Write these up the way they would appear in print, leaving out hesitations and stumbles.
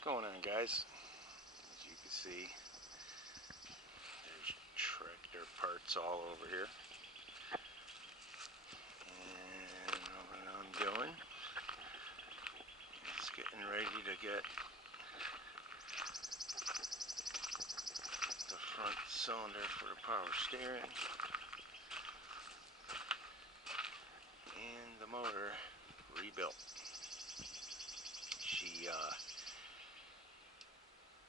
What's going on, guys? As you can see, there's tractor parts all over here. And what I'm doing is getting ready to get the front cylinder for the power steering and the motor rebuilt. She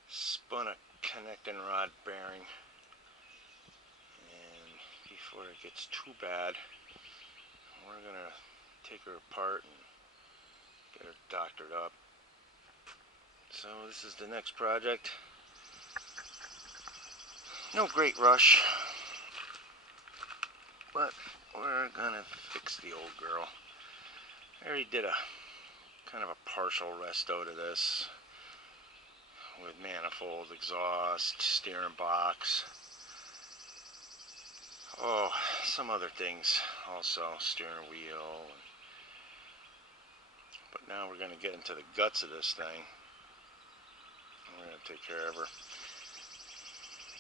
spun a connecting rod bearing, and before it gets too bad, we're gonna take her apart and get her doctored up. So this is the next project. No great rush, but we're gonna fix the old girl. I already did a kind of a partial resto to this with manifold, exhaust, steering box, some other things also, steering wheel. But now we're going to get into the guts of this thing. We're going to take care of her.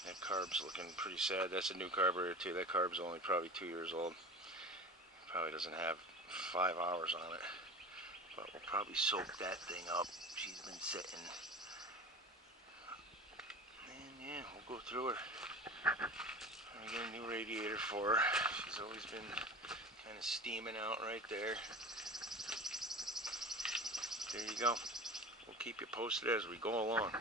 That carb's looking pretty sad. That's a new carburetor too. That carb's only probably 2 years old. Probably doesn't have 5 hours on it. But we'll probably soak that thing up. She's been sitting. And yeah, we'll go through her. We get a new radiator for her. She's always been kind of steaming out right there. There you go. We'll keep you posted as we go along.